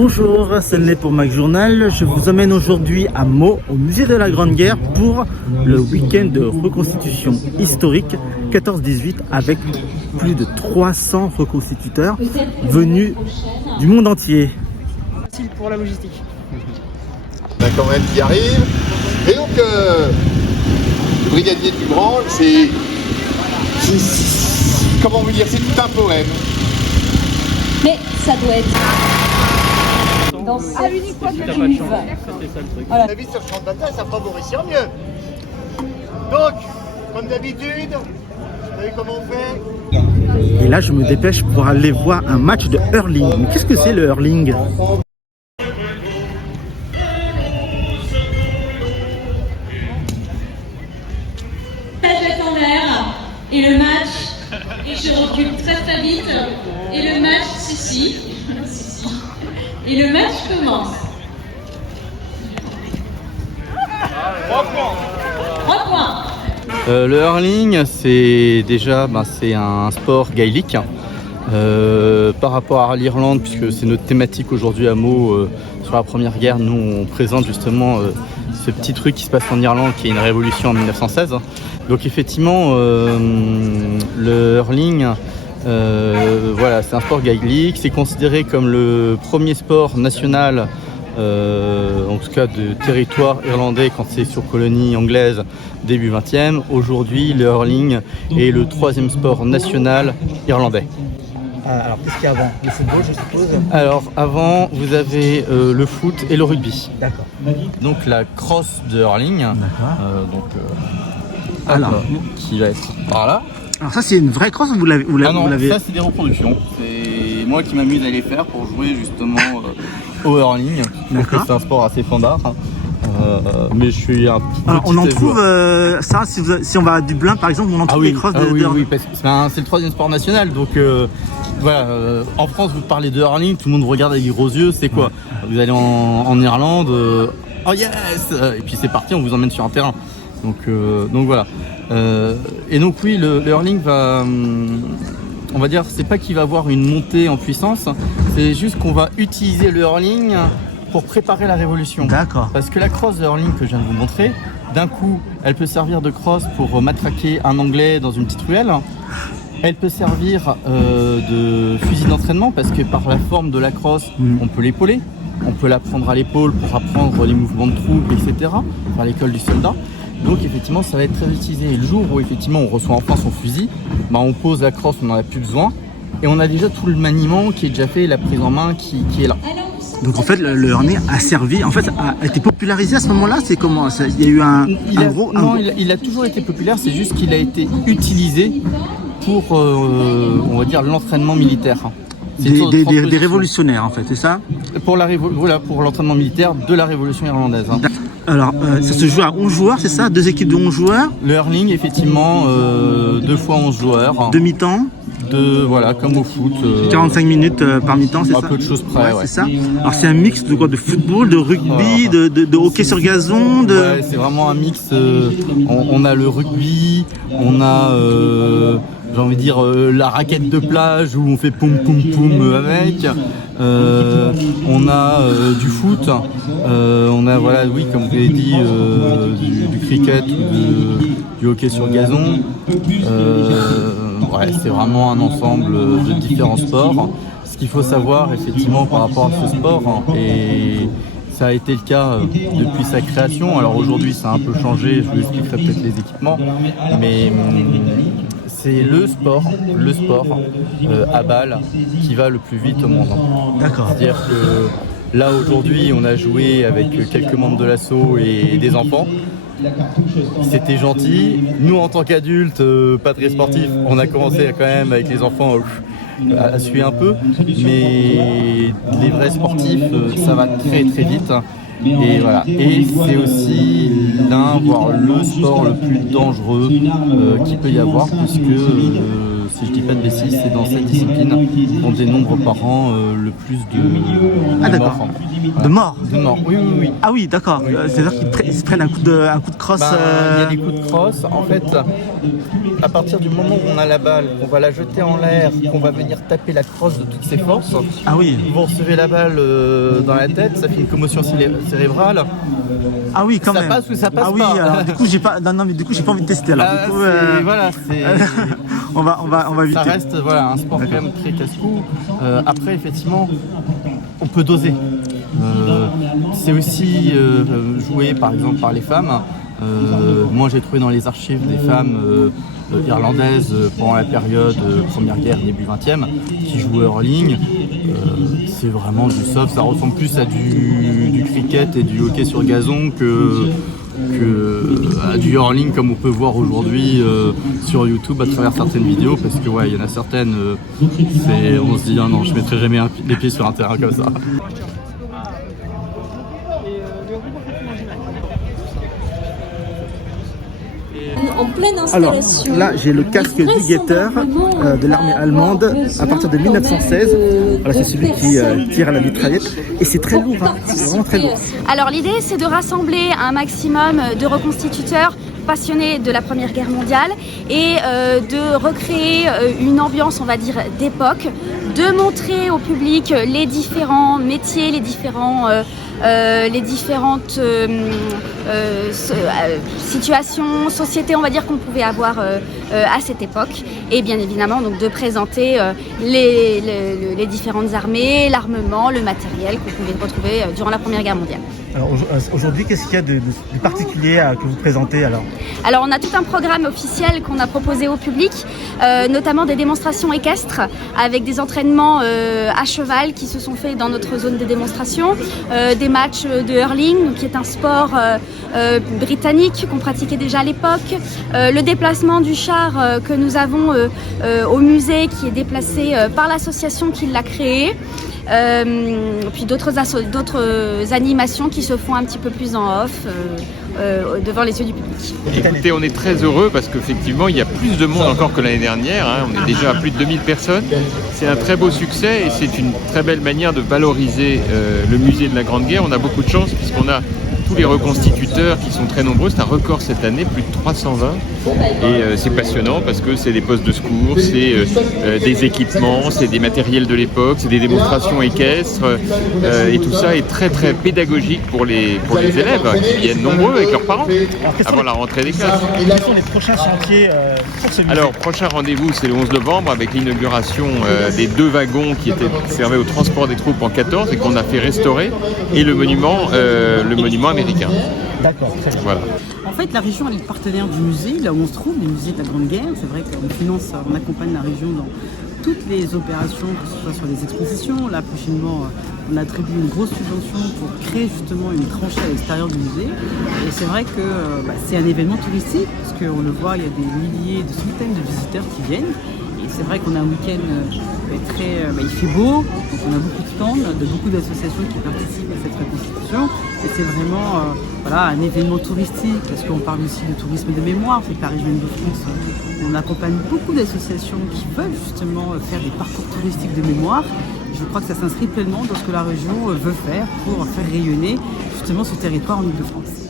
Bonjour, c'est Né pour Mac Journal. Je vous emmène aujourd'hui à Meaux, au musée de la Grande Guerre, pour le week-end de reconstitution historique 14-18, avec plus de 300 reconstituteurs venus du monde entier. Facile pour la logistique. On a quand même qui arrive. Et donc, le brigadier du Grand, c'est comment vous dire, c'est tout un poème. Mais ça doit être dans cette cuve. Voilà. La vie sur le champ de bataille, ça fera vos récits mieux. Donc, comme d'habitude, vous savez comment on fait. Et là, je me dépêche pour aller voir un match de hurling. Mais qu'est-ce que c'est le hurling? En l'air et le match, et je recule très vite, et le match, et le match commence. 3 points. Le hurling, c'est déjà c'est un sport gaélique. Par rapport à l'Irlande, puisque c'est notre thématique aujourd'hui à Meaux sur la Première Guerre, nous on présente justement ce petit truc qui se passe en Irlande, qui est une révolution en 1916. Donc effectivement, le hurling, voilà, c'est un sport gaélique, c'est considéré comme le premier sport national, en tout cas de territoire irlandais quand c'est sur colonie anglaise début 20e. Aujourd'hui, le hurling est le 3e sport national irlandais. Alors, qu'est-ce qu'il y a avant? Le football, je suppose? Alors, avant, vous avez le foot et le rugby. D'accord. Donc, la crosse de hurling, Alors, qui va être par là. alors ça, c'est une vraie crosse ou vous l'avez? Ah non, ça, c'est des reproductions. C'est moi qui m'amuse à les faire pour jouer justement au hurling. D'accord. C'est un sport assez fandard. Mais je suis un petit On en joueur. trouve ça, si on va à Dublin par exemple, on en trouve des crosses de oui, hurling. parce que c'est le 3e sport national. Donc voilà, en France, vous parlez de hurling, tout le monde regarde avec des gros yeux. C'est quoi? Vous allez en Irlande, oh yes! Et puis c'est parti, on vous emmène sur un terrain. Donc voilà. Et donc oui, le hurling va, on va dire, c'est pas qu'il va avoir une montée en puissance, c'est juste qu'on va utiliser le hurling pour préparer la révolution. D'accord. Parce que la crosse de hurling que je viens de vous montrer, d'un coup, elle peut servir de crosse pour matraquer un Anglais dans une petite ruelle. Elle peut servir de fusil d'entraînement parce que par la forme de la crosse, on peut l'épauler. On peut la prendre à l'épaule pour apprendre les mouvements de troupes, etc. Par l'école du soldat. Donc effectivement, ça va être très utilisé. Et le jour où effectivement on reçoit enfin son fusil, on pose la crosse, on n'en a plus besoin. Et on a déjà tout le maniement qui est déjà fait, la prise en main qui est là. Donc en fait, le hurling a servi, en fait, a été popularisé à ce moment-là. C'est comment? Il y a eu il a toujours été populaire, c'est juste qu'il a été utilisé pour, on va dire, l'entraînement militaire. Des révolutionnaires, en fait, c'est ça? Pour l'entraînement militaire de la révolution irlandaise. Alors, ça se joue à 11 joueurs, c'est ça? 2 équipes de 11 joueurs? Le hurling, effectivement, 2 fois 11 joueurs. Demi-temps? Voilà, comme au foot. 45 minutes par mi-temps, c'est ça? À peu de choses près, ouais. C'est ça. Alors, c'est un mix de quoi? De football, de rugby, de hockey sur gazon, Ouais, c'est vraiment un mix. On a le rugby, on a... j'ai envie de dire la raquette de plage où on fait poum poum poum avec. On a du foot. On a, voilà, oui, comme vous avez dit, du cricket ou du hockey sur gazon. Ouais, c'est vraiment un ensemble de différents sports. Ce qu'il faut savoir effectivement par rapport à ce sport, et ça a été le cas depuis sa création. Alors aujourd'hui, ça a un peu changé. Je vous expliquerai peut-être les équipements, mais c'est le sport à balle qui va le plus vite au monde. D'accord. C'est-à-dire que là aujourd'hui, on a joué avec quelques membres de l'assaut et des enfants. C'était gentil. Nous, en tant qu'adultes, pas très sportifs, on a commencé quand même avec les enfants à suer un peu. Mais les vrais sportifs, ça va très très vite. Et voilà. Et c'est aussi l'un, voire le sport le plus dangereux qu'il peut y avoir, puisque si je dis pas de bêtises, c'est dans cette discipline qu'on dénombre par an le plus de d'accord. morts. De mort. De morts, oui. Ah oui, d'accord. C'est-à-dire qu'ils se prennent un coup de crosse. Il y a des coups de crosse. En fait, à partir du moment où on a la balle, qu'on va la jeter en l'air, qu'on va venir taper la crosse de toutes ses forces, Ah oui. vous recevez la balle dans la tête, ça fait une commotion cérébrale. Ah oui, quand Ça même. passe ou ça passe ah oui, pas. alors, du coup, j'ai pas. Non, mais du coup, j'ai pas envie de tester. Alors, du coup, Voilà, c'est. on va éviter. Ça reste un sport quand même très casse-cou. Après, effectivement, on peut doser. C'est aussi joué par exemple par les femmes. Moi j'ai trouvé dans les archives des femmes irlandaises pendant la période Première Guerre, début 20e, qui jouaient hurling. C'est vraiment du soft, ça ressemble plus à du cricket et du hockey sur gazon que à du hurling comme on peut voir aujourd'hui sur YouTube à travers certaines vidéos, parce que il y en a certaines, on se dit ah non, je mettrai jamais les pieds sur un terrain comme ça. En pleine Alors installation. là, j'ai le casque du guetteur de l'armée allemande à partir de 1916. Voilà, c'est celui qui tire à la mitraillette et c'est très lourd, hein. C'est vraiment très lourd. Alors l'idée c'est de rassembler un maximum de reconstituteurs passionnés de la Première Guerre mondiale et de recréer une ambiance, on va dire, d'époque, de montrer au public les différents métiers, les différentes situations, sociétés, on va dire, qu'on pouvait avoir à cette époque, et bien évidemment donc de présenter les différentes armées, l'armement, le matériel qu'on pouvait retrouver durant la Première Guerre mondiale. Alors aujourd'hui, qu'est-ce qu'il y a de particulier que vous présentez alors on a tout un programme officiel qu'on a proposé au public, notamment des démonstrations équestres avec des entraînements à cheval qui se sont faits dans notre zone de démonstration, des matchs de hurling, qui est un sport britannique qu'on pratiquait déjà à l'époque, le déplacement du char que nous avons au musée, qui est déplacé par l'association qui l'a créé. Puis d'autres animations qui se font un petit peu plus en off devant les yeux du public. Écoutez, on est très heureux parce qu'effectivement il y a plus de monde encore que l'année dernière, hein. On est déjà à plus de 2000 personnes. C'est un très beau succès et c'est une très belle manière de valoriser le musée de la Grande Guerre. On a beaucoup de chance puisqu'on a tous les reconstituteurs qui sont très nombreux. C'est un record cette année, plus de 320. Et c'est passionnant parce que c'est des postes de secours, c'est des équipements, c'est des matériels de l'époque, c'est des démonstrations équestres. Et tout ça est très très pédagogique pour les élèves qui viennent nombreux avec leurs parents avant la rentrée des classes. Quels sont les prochains chantiers pour ce musée? Alors, prochain rendez-vous, c'est le 11 novembre avec l'inauguration des 2 wagons qui servaient au transport des troupes en 14 et qu'on a fait restaurer, et le monument américain. D'accord, très bien. Voilà. En fait, la région elle est partenaire du musée, là où on se trouve, les musées de la Grande Guerre. C'est vrai qu'on accompagne la région dans toutes les opérations, que ce soit sur les expositions. Là, prochainement, on a attribué une grosse subvention pour créer justement une tranchée à l'extérieur du musée. Et c'est vrai que c'est un événement touristique, parce qu'on le voit, il y a des milliers, de centaines de visiteurs qui viennent. Et c'est vrai qu'on a un week-end il fait beau, donc on a beaucoup de stands, de beaucoup d'associations qui participent à cette reconstitution. Et c'est vraiment un événement touristique, parce qu'on parle aussi de tourisme de mémoire. C'est que la région Île-de-France, on accompagne beaucoup d'associations qui veulent justement faire des parcours touristiques de mémoire. Je crois que ça s'inscrit pleinement dans ce que la région veut faire pour faire rayonner justement ce territoire en Île-de-France.